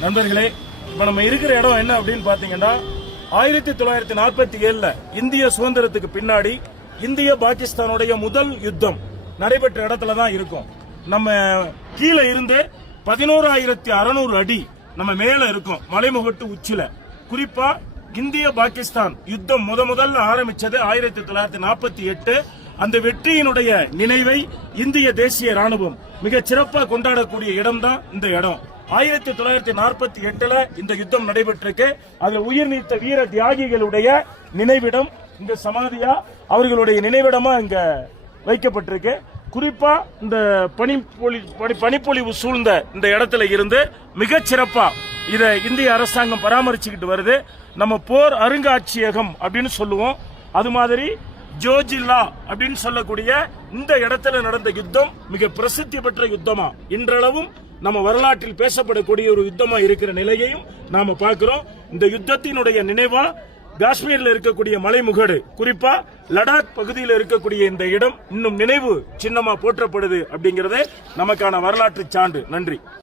நண்பர்களே, இப்ப நம்ம இருக்கிற இடம் என்ன அப்படின்னு பாத்தீங்கன்னா 1947 இந்திய சுதந்திரத்துக்கு பின்னாடி இந்திய பாகிஸ்தானுடைய முதல் யுத்தம் நடைபெற்ற இடத்துல தான் இருக்கும். நம்ம கீழே இருந்து 11,600 அடி நம்ம மேல இருக்கும் மலைமுகட்டு உச்சில. குறிப்பா இந்திய பாகிஸ்தான் யுத்தம் முதல்ல ஆரம்பிச்சது 1948. அந்த வெற்றியினுடைய நினைவை இந்திய தேசிய ராணுவம் மிக சிறப்பாக கொண்டாடக்கூடிய இடம் தான் இந்த இடம். 1948 இந்த யுத்தம் நடைபெற்றிருக்கு. அதுல உயிர் நீத்த வீர தியாகிகளுடைய நினைவிடம் இந்த சமாதியா அவர்களுடைய நினைவிடமா இங்க வைக்கப்பட்டிருக்கு. குறிப்பா இந்த பனிப்பொழிவு சூழ்ந்த இந்த இடத்துல இருந்து மிக சிறப்பா இத இந்திய அரசாங்கம் பராமரிச்சுக்கிட்டு வருது. நம்ம போர் அருங்காட்சியகம் அப்படின்னு சொல்லுவோம். அது மாதிரி ஜோஜில்லா அப்படின்னு சொல்லக்கூடிய இந்த இடத்துல நடந்த யுத்தம் மிக பிரசித்தி பெற்ற யுத்தமா இன்றளவும் நம்ம வரலாற்றில் பேசப்படக்கூடிய ஒரு யுத்தமா இருக்கிற நிலையையும் நாம பார்க்கிறோம். இந்த யுத்தத்தினுடைய நினைவா காஷ்மீர்ல இருக்கக்கூடிய மலைமுகடு, குறிப்பா லடாக் பகுதியில் இருக்கக்கூடிய இந்த இடம் இன்னும் நினைவு சின்னமா போற்றப்படுது அப்படிங்கறதே நமக்கான வரலாற்று சான்று. நன்றி.